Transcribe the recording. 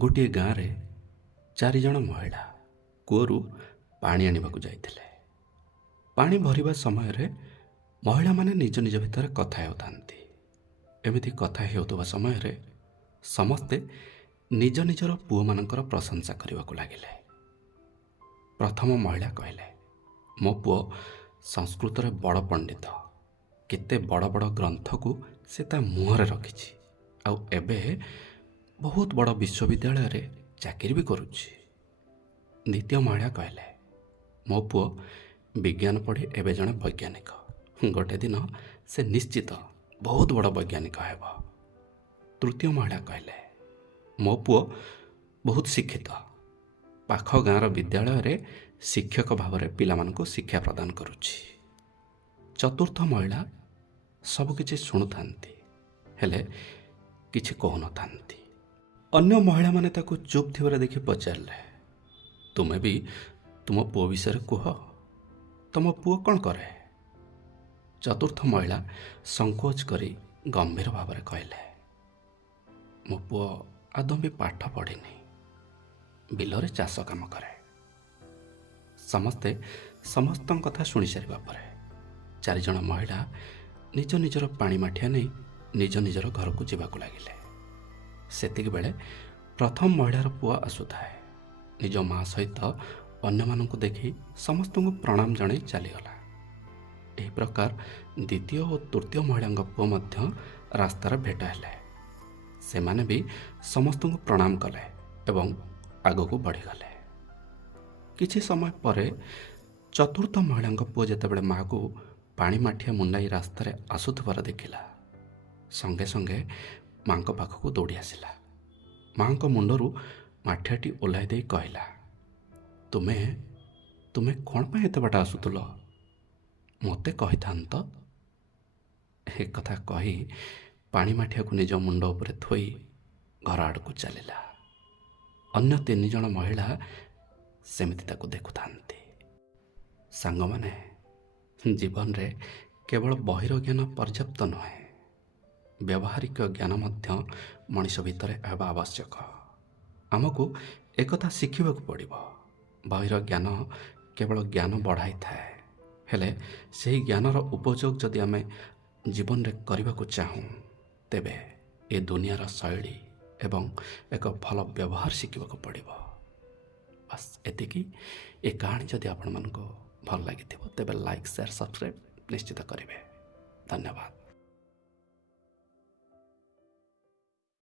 ଗୋଟିଏ ଗାଁରେ 4 ଜଣ ମହିଳା କୂଅରୁ ପାଣି ଆଣିବାକୁ ଯାଇଥିଲେ। ପାଣି ଭରିବା ସମୟରେ ମହିଳାମାନେ ନିଜ ନିଜ ଭିତରେ କଥା ହେଉଥାନ୍ତି। ଏମିତି କଥା ହେଉଥିବା ସମୟରେ ସମସ୍ତେ ନିଜ ନିଜର ପୁଅମାନଙ୍କର ପ୍ରଶଂସା କରିବାକୁ ଲାଗିଲେ। ପ୍ରଥମ ମହିଳା କହିଲେ, ମୋ ପୁଅ ସଂସ୍କୃତରେ ବଡ଼ ପଣ୍ଡିତ, କେତେ ବଡ଼ ବଡ଼ ଗ୍ରନ୍ଥକୁ ସେ ତା ମୁହଁରେ ରଖିଛି, ଆଉ ଏବେ ବହୁତ ବଡ଼ ବିଶ୍ୱବିଦ୍ୟାଳୟରେ ଚାକିରି ବି କରୁଛି। ଦ୍ୱିତୀୟ ମହିଳା କହିଲେ, ମୋ ପୁଅ ବିଜ୍ଞାନ ପଢ଼ି ଏବେ ଜଣେ ବୈଜ୍ଞାନିକ, ଗୋଟେ ଦିନ ସେ ନିଶ୍ଚିତ ବହୁତ ବଡ଼ ବୈଜ୍ଞାନିକ ହେବ। ତୃତୀୟ ମହିଳା କହିଲେ, ମୋ ପୁଅ ବହୁତ ଶିକ୍ଷିତ, ପାଖ ଗାଁର ବିଦ୍ୟାଳୟରେ ଶିକ୍ଷକ ଭାବରେ ପିଲାମାନଙ୍କୁ ଶିକ୍ଷା ପ୍ରଦାନ କରୁଛି। ଚତୁର୍ଥ ମହିଳା ସବୁକିଛି ଶୁଣୁଥାନ୍ତି, ହେଲେ କିଛି କହୁନଥାନ୍ତି। ଅନ୍ୟ ମହିଳାମାନେ ତାକୁ ଚୁପ୍ ଥିବାର ଦେଖି ପଚାରିଲେ, ତୁମେ ବି ତୁମ ପୁଅ ବିଷୟରେ କୁହ, ତୁମ ପୁଅ କ'ଣ କରେ? ଚତୁର୍ଥ ମହିଳା ସଂକୋଚ କରି ଗମ୍ଭୀର ଭାବରେ କହିଲେ, ମୋ ପୁଅ ଆଦୌ ବି ପାଠ ପଢ଼ିନି, ବିଲରେ ଚାଷ କାମ କରେ। ସମସ୍ତେ ସମସ୍ତଙ୍କ କଥା ଶୁଣିସାରିବା ପରେ 4 ଜଣ ମହିଳା ନିଜ ନିଜର ପାଣି ମାଠିଆ ନେଇ ନିଜ ନିଜର ଘରକୁ ଯିବାକୁ ଲାଗିଲେ। ସେତିକିବେଳେ ପ୍ରଥମ ମହିଳାର ପୁଅ ଆସୁଥାଏ। ନିଜ ମା ସହିତ ଅନ୍ୟମାନଙ୍କୁ ଦେଖି ସମସ୍ତଙ୍କୁ ପ୍ରଣାମ ଜଣାଇ ଚାଲିଗଲା। ଏହି ପ୍ରକାର ଦ୍ୱିତୀୟ ଓ ତୃତୀୟ ମହିଳାଙ୍କ ପୁଅ ମଧ୍ୟ ରାସ୍ତାରେ ଭେଟ ହେଲେ। ସେମାନେ ବି ସମସ୍ତଙ୍କୁ ପ୍ରଣାମ କଲେ ଏବଂ ଆଗକୁ ବଢ଼ିଗଲେ। କିଛି ସମୟ ପରେ ଚତୁର୍ଥ ମହିଳାଙ୍କ ପୁଅ ଯେତେବେଳେ ମାଆକୁ ପାଣି ମାଠିଆ ମୁଣ୍ଡାଇ ରାସ୍ତାରେ ଆସୁଥିବାର ଦେଖିଲା, ସଙ୍ଗେ ସଙ୍ଗେ ମାଙ୍କ ପାଖକୁ ଦୌଡ଼ି ଆସିଲା। ମାଙ୍କ ମୁଣ୍ଡରୁ ମାଠିଆଟି ଓହ୍ଲାଇ ଦେଇ କହିଲା, ତୁମେ ତୁମେ କ'ଣ ପାଇଁ ଏତେ ବାଟ ଆସୁଥିଲ? ମୋତେ କହିଥାନ୍ତ। ଏକଥା କହି ପାଣି ମାଠିଆକୁ ନିଜ ମୁଣ୍ଡ ଉପରେ ଥୋଇ ଘର ଆଡ଼କୁ ଚାଲିଲା। ଅନ୍ୟ 3 ଜଣ ମହିଳା ସେମିତି ତାକୁ ଦେଖୁଥାନ୍ତି। ସାଙ୍ଗମାନେ, ଜୀବନରେ କେବଳ ବହିର ଜ୍ଞାନ ପର୍ଯ୍ୟାପ୍ତ ନୁହେଁ, ବ୍ୟବହାରିକ ଜ୍ଞାନ ମଧ୍ୟ ମଣିଷ ଭିତରେ ହେବା ଆବଶ୍ୟକ। ଆମକୁ ଏକଥା ଶିଖିବାକୁ ପଡ଼ିବ, ବହିର ଜ୍ଞାନ କେବଳ ଜ୍ଞାନ ବଢ଼ାଇଥାଏ, ହେଲେ ସେହି ଜ୍ଞାନର ଉପଯୋଗ ଯଦି ଆମେ ଜୀବନରେ କରିବାକୁ ଚାହୁଁ, ତେବେ ଏ ଦୁନିଆର ଶୈଳୀ ଏବଂ ଏକ ଭଲ ବ୍ୟବହାର ଶିଖିବାକୁ ପଡ଼ିବ। ବାସ୍ ଏତିକି। ଏ କାହାଣୀ ଯଦି ଆପଣମାନଙ୍କୁ ଭଲ ଲାଗିଥିବ ତେବେ ଲାଇକ୍, ସେୟାର, ସବସ୍କ୍ରାଇବ୍ ନିଶ୍ଚିତ କରିବେ। ଧନ୍ୟବାଦ।